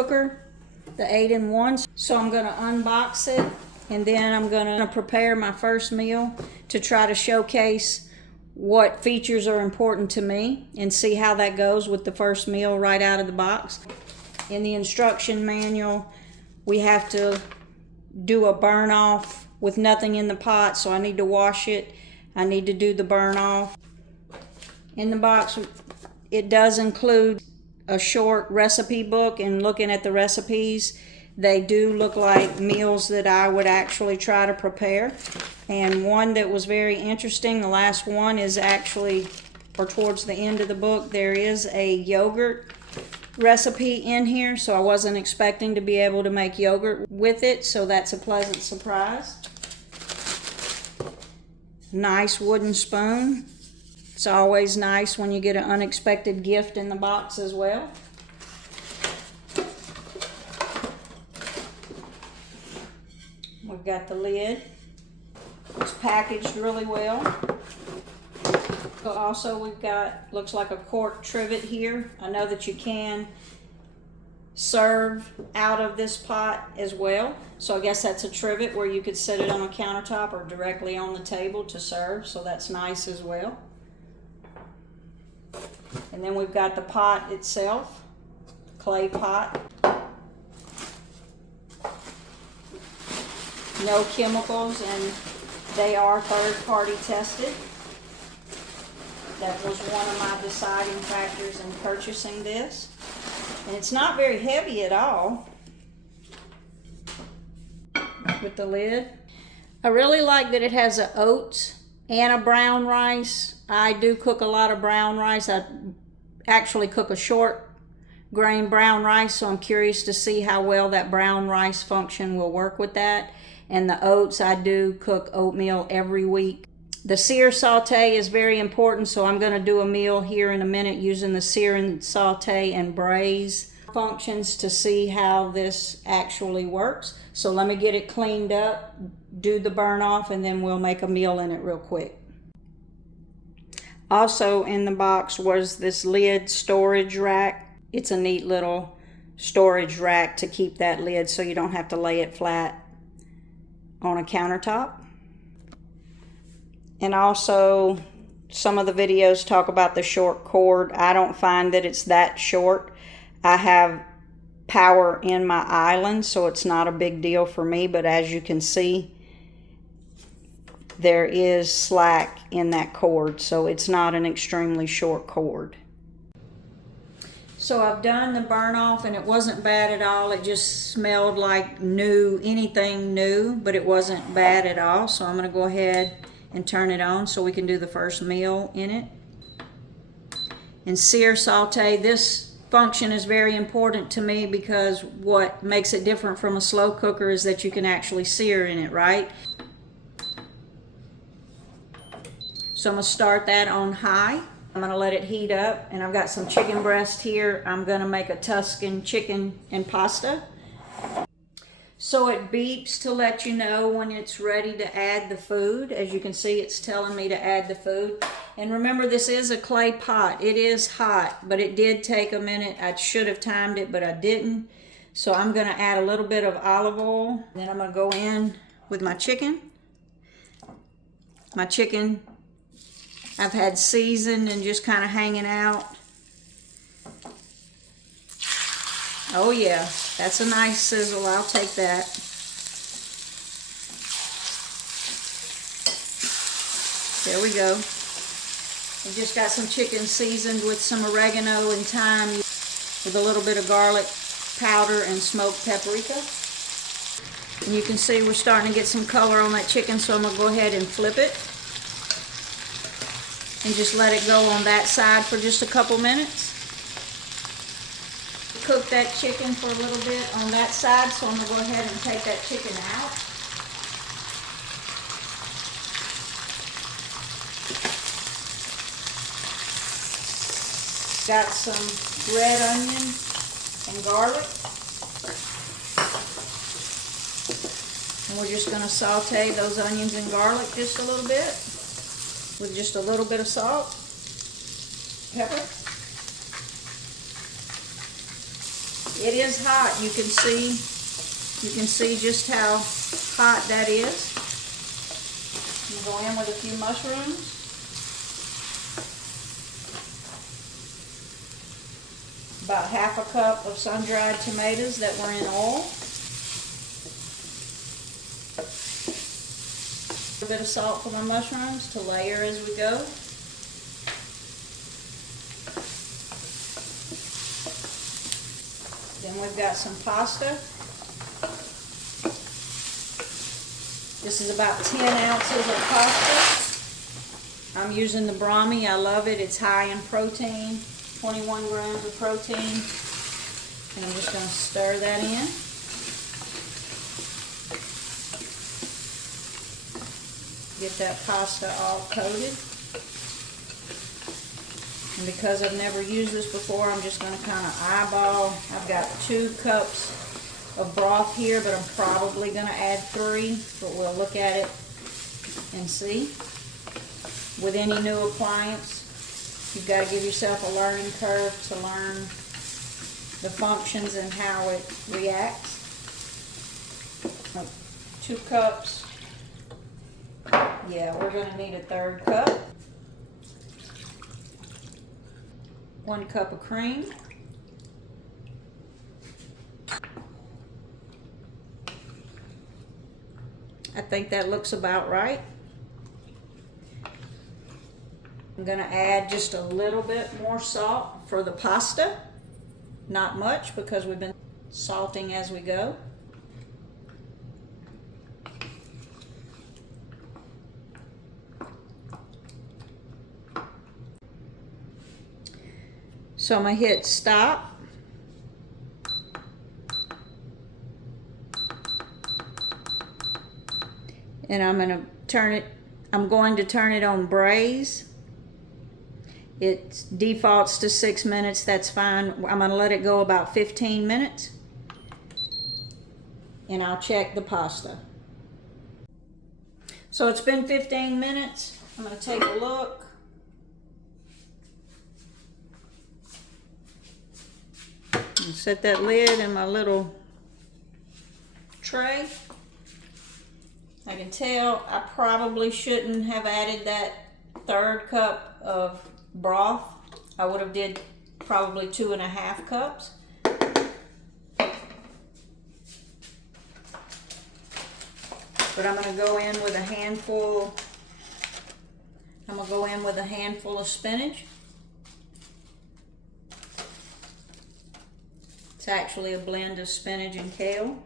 cooker, the 8-in-1. So I'm going to unbox it, and then I'm going to prepare my first meal to try to showcase what features are important to me and see how that goes with the first meal right out of the box. In the instruction manual, we have to do a burn off with nothing in the pot, so I need to wash it. I need to do the burn off. In the box, it does include a short recipe book, and looking at the recipes, they do look like meals that I would actually try to prepare. And one that was very interesting, the last one, is actually, or towards the end of the book, there is a yogurt recipe in here, so I wasn't expecting to be able to make yogurt with it, so that's a pleasant surprise. Nice wooden spoon. It's always nice when you get an unexpected gift in the box as well. We've got the lid. It's packaged really well. But also we've got, looks like a cork trivet here. I know that you can serve out of this pot as well. So I guess that's a trivet where you could set it on a countertop or directly on the table to serve. So that's nice as well. And then we've got the pot itself, clay pot. No chemicals, and they are third-party tested. That was one of my deciding factors in purchasing this. And it's not very heavy at all with the lid. I really like that it has an oats and a brown rice. I do cook a lot of brown rice. I actually cook a short grain brown rice, so I'm curious to see how well that brown rice function will work with that. And the oats, I do cook oatmeal every week. The sear saute is very important, so I'm going to do a meal here in a minute using the sear and saute and braise functions to see how this actually works. So let me get it cleaned up, do the burn off, and then we'll make a meal in it real quick. Also in the box was this lid storage rack. It's a neat little storage rack to keep that lid so you don't have to lay it flat on a countertop. And also, some of the videos talk about the short cord. I don't find that it's that short. I have power in my island, so it's not a big deal for me, but as you can see, there is slack in that cord, so it's not an extremely short cord. So I've done the burn off, and it wasn't bad at all. It just smelled like new, anything new, but it wasn't bad at all. So I'm going to go ahead and turn it on so we can do the first meal in it. And sear saute, this function is very important to me because what makes it different from a slow cooker is that you can actually sear in it, right? So I'm going to start that on high. I'm going to let it heat up, and I've got some chicken breast here. I'm going to make a Tuscan chicken and pasta. So it beeps to let you know when it's ready to add the food. As you can see, it's telling me to add the food. And remember, this is a clay pot. It is hot, but it did take a minute. I should have timed it, but I didn't. So I'm going to add a little bit of olive oil. Then I'm going to go in with my chicken. My chicken I've had seasoned and just kind of hanging out. Oh yeah, that's a nice sizzle. I'll take that. There we go. I just got some chicken seasoned with some oregano and thyme with a little bit of garlic powder and smoked paprika. And you can see we're starting to get some color on that chicken, so I'm going to go ahead and flip it. And just let it go on that side for just a couple minutes. Cook that chicken for a little bit on that side, so I'm going to go ahead and take that chicken out. Got some red onion and garlic. And we're just going to saute those onions and garlic just a little bit with just a little bit of salt, pepper. It is hot. You can see just how hot that is. I'm going to go in with a few mushrooms. About half a cup of sun-dried tomatoes that were in oil. A bit of salt for my mushrooms to layer as we go. Then we've got some pasta. This is about 10 ounces of pasta. I'm using the Brahmi. I love it. It's high in protein, 21 grams of protein. And I'm just going to stir that in. Get that pasta all coated. And because I've never used this before, I'm just going to kind of eyeball. I've got 2 cups of broth here, but I'm probably going to add 3, but we'll look at it and see. With any new appliance, you've got to give yourself a learning curve to learn the functions and how it reacts. 2 cups. Yeah, we're going to need a 3rd cup. 1 cup of cream. I think that looks about right. I'm going to add just a little bit more salt for the pasta. Not much because we've been salting as we go. So I'm going to hit stop. And I'm going to turn it on braise. It defaults to 6 minutes, that's fine. I'm going to let it go about 15 minutes. And I'll check the pasta. So it's been 15 minutes. I'm going to take a look. And set that lid in my little tray. I can tell I probably shouldn't have added that 3rd cup of broth. I would have did probably 2.5 cups. But I'm going to go in with a handful. I'm going to go in with a handful of spinach. It's actually a blend of spinach and kale.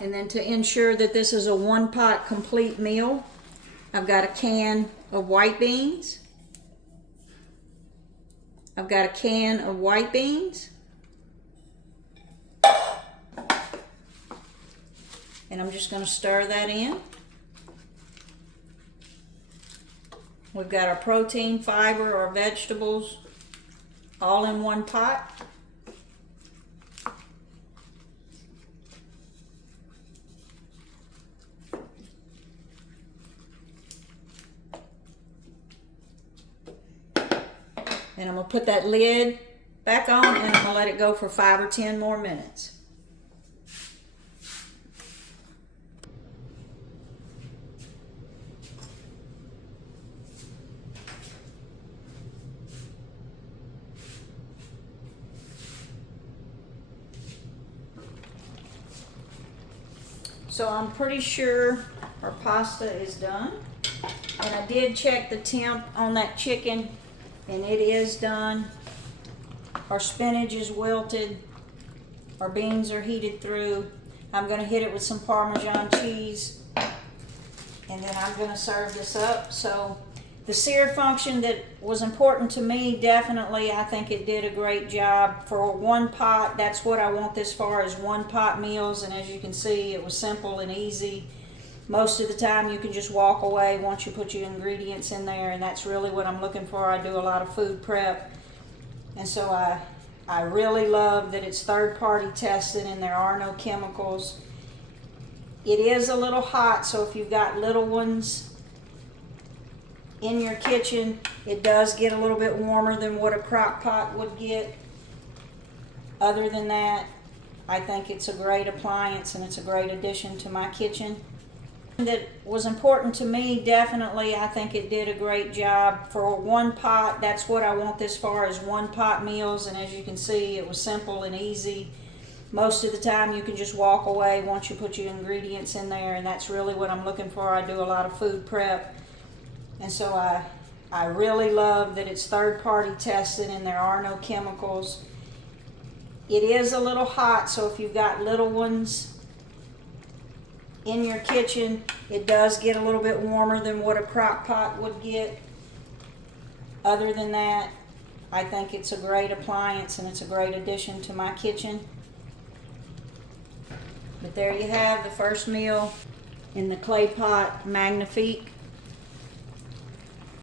And then to ensure that this is a 1-pot complete meal, I've got a can of white beans. I've got a can of white beans. And I'm just going to stir that in. We've got our protein, fiber, our vegetables, all in 1 pot. And I'm going to put that lid back on and I'm going to let it go for 5 or 10 more minutes. So I'm pretty sure our pasta is done. And I did check the temp on that chicken. And it is done. Our spinach is wilted. Our beans are heated through. I'm going to hit it with some Parmesan cheese. And then I'm going to serve this up. So the sear function that was important to me, definitely, I think it did a great job. For 1 pot, that's what I want this for, is 1-pot meals. And as you can see, it was simple and easy. Most of the time you can just walk away once you put your ingredients in there, and that's really what I'm looking for. I do a lot of food prep And so I really love that it's third-party tested and there are no chemicals. It is a little hot, so if you've got little ones in your kitchen, it does get a little bit warmer than what a crock pot would get. Other than that, I think it's a great appliance and it's a great addition to my kitchen. That was important to me, definitely. I think it did a great job for one pot. That's what I want this for, is one pot meals. And as you can see, it was simple and easy. Most of the time you can just walk away once you put your ingredients in there, and that's really what I'm looking for. I do a lot of food prep, and so I really love that it's third-party tested and there are no chemicals. It is a little hot, so if you've got little ones in your kitchen, it does get a little bit warmer than what a crock pot would get. Other than that, I think it's a great appliance and it's a great addition to my kitchen. But there you have the first meal in the clay pot Magnifique.